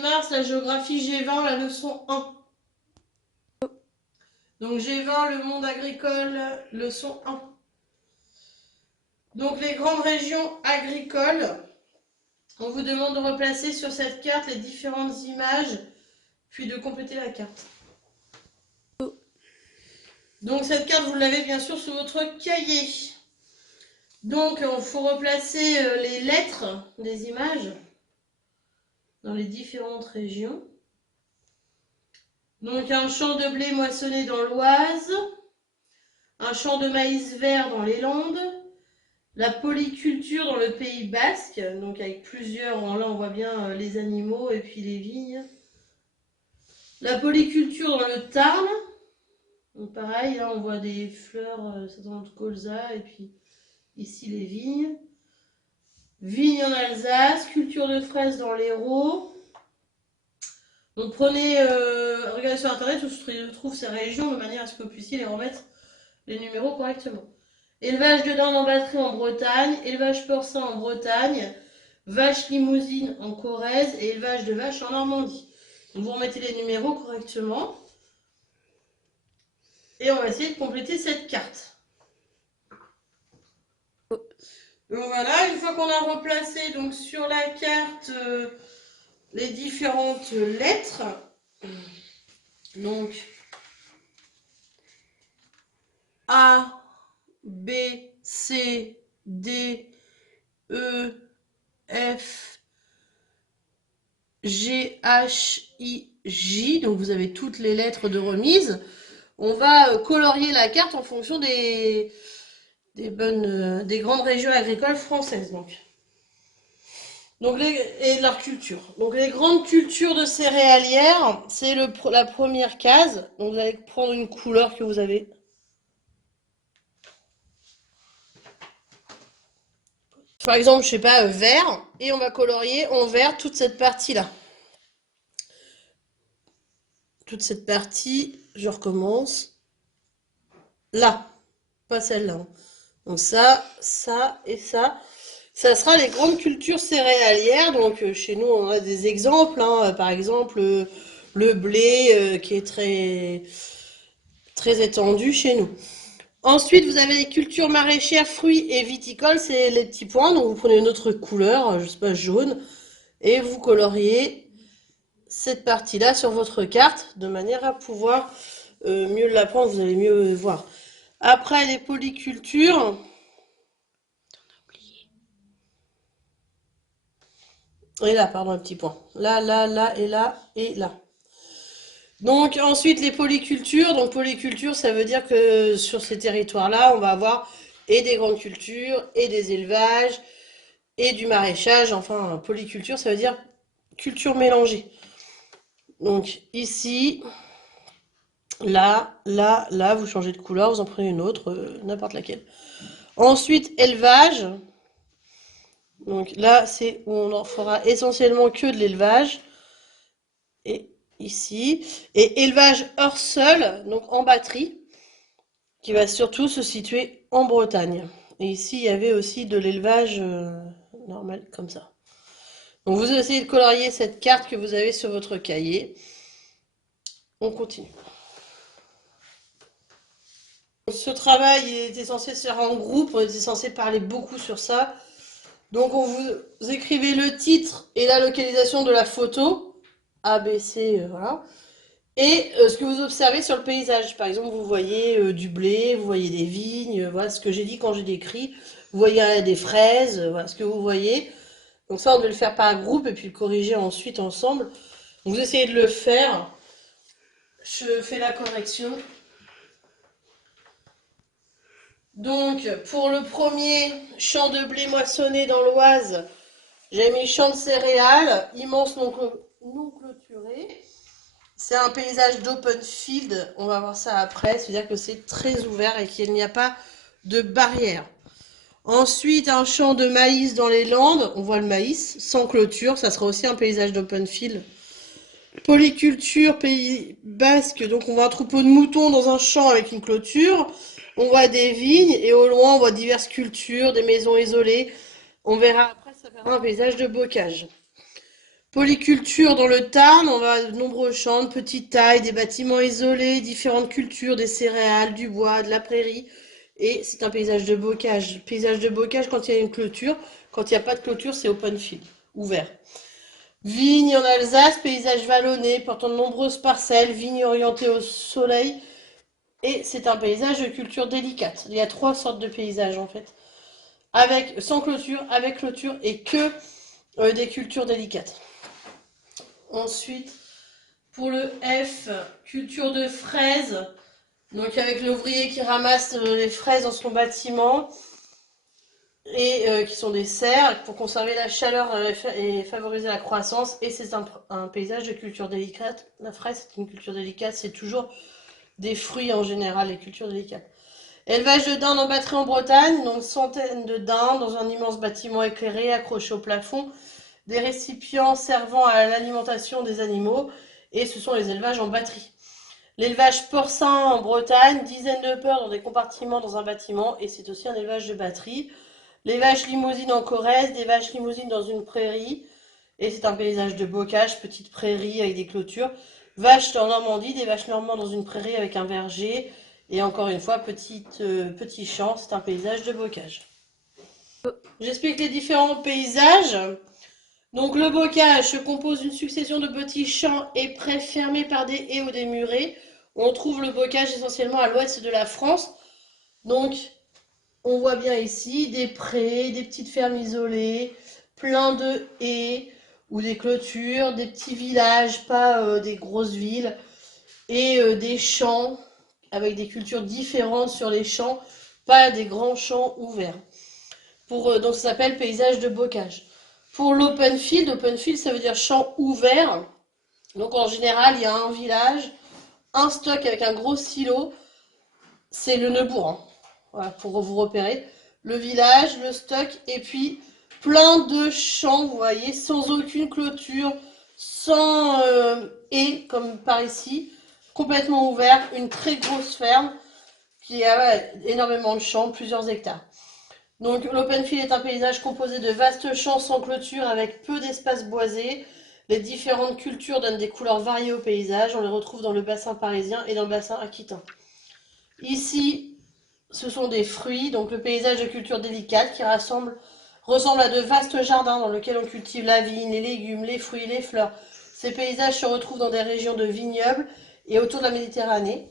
mars, la géographie G20, la leçon 1. Donc G20, le monde agricole, leçon 1. Donc les grandes régions agricoles, on vous demande de replacer sur cette carte les différentes images, puis de compléter la carte. Donc cette carte, vous l'avez bien sûr sur votre cahier. Donc il faut replacer les lettres des images dans les différentes régions. Donc un champ de blé moissonné dans l'Oise, un champ de maïs vert dans les Landes, la polyculture dans le Pays Basque, donc avec plusieurs, là on voit bien les animaux et puis les vignes. La polyculture dans le Tarn, donc pareil, là on voit des fleurs, ça tombe de colza et puis ici les vignes. Vignes en Alsace, culture de fraises dans l'Hérault. Donc prenez, regardez sur internet où se trouvent ces régions de manière à ce que vous puissiez les remettre les numéros correctement. Élevage de dinde en batterie en Bretagne, élevage porcin en Bretagne, vache limousine en Corrèze et élevage de vaches en Normandie. Donc vous remettez les numéros correctement. Et on va essayer de compléter cette carte. Donc voilà, une fois qu'on a replacé donc, sur la carte les différentes lettres, donc A, B, C, D, E, F, G, H, I, J, donc vous avez toutes les lettres de remise. On va colorier la carte en fonction des grandes régions agricoles françaises. Et de leur culture. Donc les grandes cultures de céréalières, c'est la première case. Donc vous allez prendre une couleur que vous avez. Par exemple, je sais pas, vert, et on va colorier en vert toute cette partie-là. Toute cette partie, je recommence. Là, pas celle-là. Donc ça et ça. Ça sera les grandes cultures céréalières. Donc chez nous, on a des exemples. Par exemple, le blé qui est très, très étendu chez nous. Ensuite, vous avez les cultures maraîchères, fruits et viticoles. C'est les petits points. Donc vous prenez une autre couleur, je sais pas, jaune. Et vous coloriez cette partie-là sur votre carte de manière à pouvoir mieux la prendre. Vous allez mieux voir. Après, les polycultures. Et là, pardon, un petit point. Là, et là, et là. Donc, ensuite, les polycultures. Donc, polyculture, ça veut dire que sur ces territoires-là, on va avoir et des grandes cultures, et des élevages, et du maraîchage. Enfin, polyculture, ça veut dire culture mélangée. Donc, ici, là, vous changez de couleur, vous en prenez une autre, n'importe laquelle. Ensuite, élevage. Donc là, c'est où on en fera essentiellement que de l'élevage. Et ici. Et élevage hors sol, donc en batterie, qui va surtout se situer en Bretagne. Et ici, il y avait aussi de l'élevage normal, comme ça. Donc vous essayez de colorier cette carte que vous avez sur votre cahier. On continue. Ce travail était censé se faire en groupe, on était censé parler beaucoup sur ça. Donc vous écrivez le titre et la localisation de la photo, A, B, C, voilà. Et ce que vous observez sur le paysage. Par exemple, vous voyez du blé, vous voyez des vignes, voilà ce que j'ai dit quand j'ai décrit. Vous voyez des fraises, voilà ce que vous voyez. Donc ça, on devait le faire par groupe et puis le corriger ensuite ensemble. Donc vous essayez de le faire. Je fais la correction. Donc, pour le premier champ de blé moissonné dans l'Oise, j'ai mis champ de céréales, immense non clôturé. C'est un paysage d'open field, on va voir ça après, c'est-à-dire que c'est très ouvert et qu'il n'y a pas de barrière. Ensuite, un champ de maïs dans les Landes, on voit le maïs, sans clôture, ça sera aussi un paysage d'open field. Polyculture, Pays Basque, donc on voit un troupeau de moutons dans un champ avec une clôture. On voit des vignes et au loin on voit diverses cultures, des maisons isolées. On verra après, ça fera un paysage de bocage. Polyculture dans le Tarn, on va à de nombreux champs de petite taille, des bâtiments isolés, différentes cultures, des céréales, du bois, de la prairie. Et c'est un paysage de bocage. Paysage de bocage quand il y a une clôture. Quand il n'y a pas de clôture, c'est open field, ouvert. Vignes en Alsace, paysage vallonné, portant de nombreuses parcelles, vignes orientées au soleil. Et c'est un paysage de culture délicate. Il y a trois sortes de paysages en fait. Avec, sans clôture, avec clôture et que des cultures délicates. Ensuite, pour le F, culture de fraises. Donc avec l'ouvrier qui ramasse les fraises dans son bâtiment et qui sont des serres pour conserver la chaleur et favoriser la croissance. Et c'est un paysage de culture délicate. La fraise, c'est une culture délicate, c'est toujours des fruits en général, les cultures délicates. Élevage de dindes en batterie en Bretagne, donc centaines de dindes dans un immense bâtiment éclairé accroché au plafond, des récipients servant à l'alimentation des animaux, et ce sont les élevages en batterie. L'élevage porcin en Bretagne, dizaines de peurs dans des compartiments dans un bâtiment, et c'est aussi un élevage de batterie. Les vaches limousines en Corrèze, des vaches limousines dans une prairie, et c'est un paysage de bocage, petite prairie avec des clôtures. Vaches en Normandie, des vaches normandes dans une prairie avec un verger, et encore une fois, petit champ, c'est un paysage de bocage. J'explique les différents paysages. Donc le bocage se compose d'une succession de petits champs et prés fermés par des haies ou des murets. On trouve le bocage essentiellement à l'ouest de la France. Donc on voit bien ici des prés, des petites fermes isolées, plein de haies ou des clôtures, des petits villages, pas des grosses villes, et des champs avec des cultures différentes sur les champs, pas des grands champs ouverts. Donc ça s'appelle paysage de bocage. Pour l'open field ça veut dire champ ouvert. Donc en général, il y a un village, un stock avec un gros silo, c'est le Neubourg, hein. Voilà, pour vous repérer. Le village, le stock, et puis plein de champs, vous voyez, sans aucune clôture, sans haies, comme par ici, complètement ouvert, une très grosse ferme qui a énormément de champs, plusieurs hectares. Donc l'open field est un paysage composé de vastes champs sans clôture avec peu d'espace boisé. Les différentes cultures donnent des couleurs variées au paysage. On les retrouve dans le bassin parisien et dans le bassin aquitain. Ici, ce sont des fruits, donc le paysage de culture délicate qui ressemble à de vastes jardins dans lesquels on cultive la vigne, les légumes, les fruits, les fleurs. Ces paysages se retrouvent dans des régions de vignobles et autour de la Méditerranée.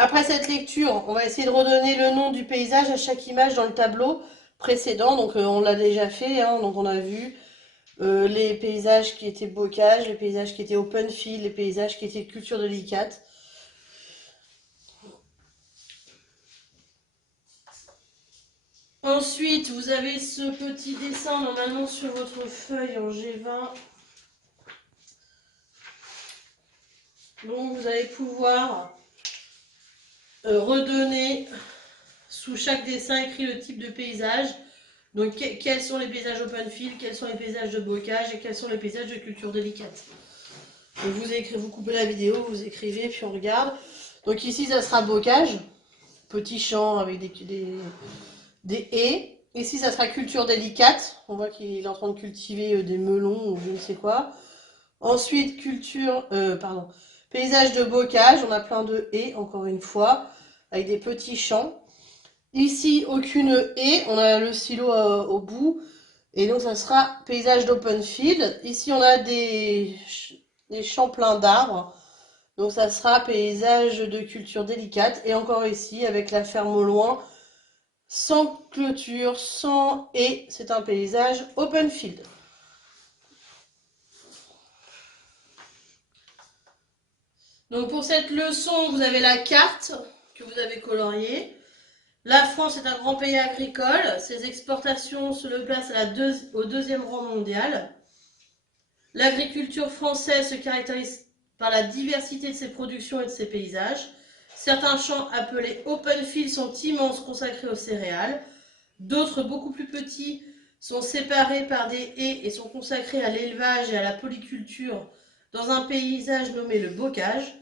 Après cette lecture, on va essayer de redonner le nom du paysage à chaque image dans le tableau précédent. Donc on l'a déjà fait, hein, donc on a vu les paysages qui étaient bocage, les paysages qui étaient open field, les paysages qui étaient culture délicate. Ensuite, vous avez ce petit dessin normalement sur votre feuille en G20. Donc vous allez pouvoir redonner sous chaque dessin écrit le type de paysage. Donc quels sont les paysages open field, quels sont les paysages de bocage et quels sont les paysages de culture délicate. Donc vous coupez la vidéo, vous écrivez, puis on regarde. Donc ici ça sera bocage, petit champ avec des haies. Ici ça sera culture délicate, on voit qu'il est en train de cultiver des melons ou je ne sais quoi. Ensuite paysage de bocage, on a plein de haies encore une fois, avec des petits champs. Ici, aucune haie, on a le silo au bout, et donc ça sera paysage d'open field. Ici, on a des champs pleins d'arbres, donc ça sera paysage de culture délicate. Et encore ici, avec la ferme au loin, sans clôture, sans haie, c'est un paysage open field. Donc pour cette leçon, vous avez la carte que vous avez coloriée. La France est un grand pays agricole. Ses exportations se le placent au deuxième rang mondial. L'agriculture française se caractérise par la diversité de ses productions et de ses paysages. Certains champs appelés open field sont immenses, consacrés aux céréales. D'autres, beaucoup plus petits, sont séparés par des haies et sont consacrés à l'élevage et à la polyculture dans un paysage nommé le bocage.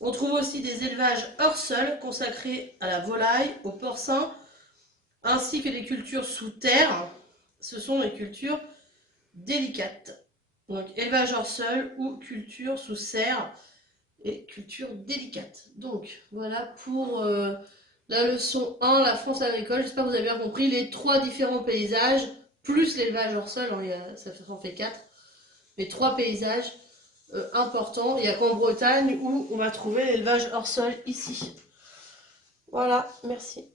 On trouve aussi des élevages hors sol consacrés à la volaille, au porcin, ainsi que des cultures sous terre. Ce sont des cultures délicates. Donc, élevage hors sol ou culture sous serre et culture délicate. Donc, voilà pour la leçon 1, la France agricole. J'espère que vous avez bien compris les 3 différents paysages, plus l'élevage hors sol, ça en fait 4. Les 3 paysages importants. Il n'y a qu'en Bretagne où on va trouver l'élevage hors sol ici. Voilà, merci.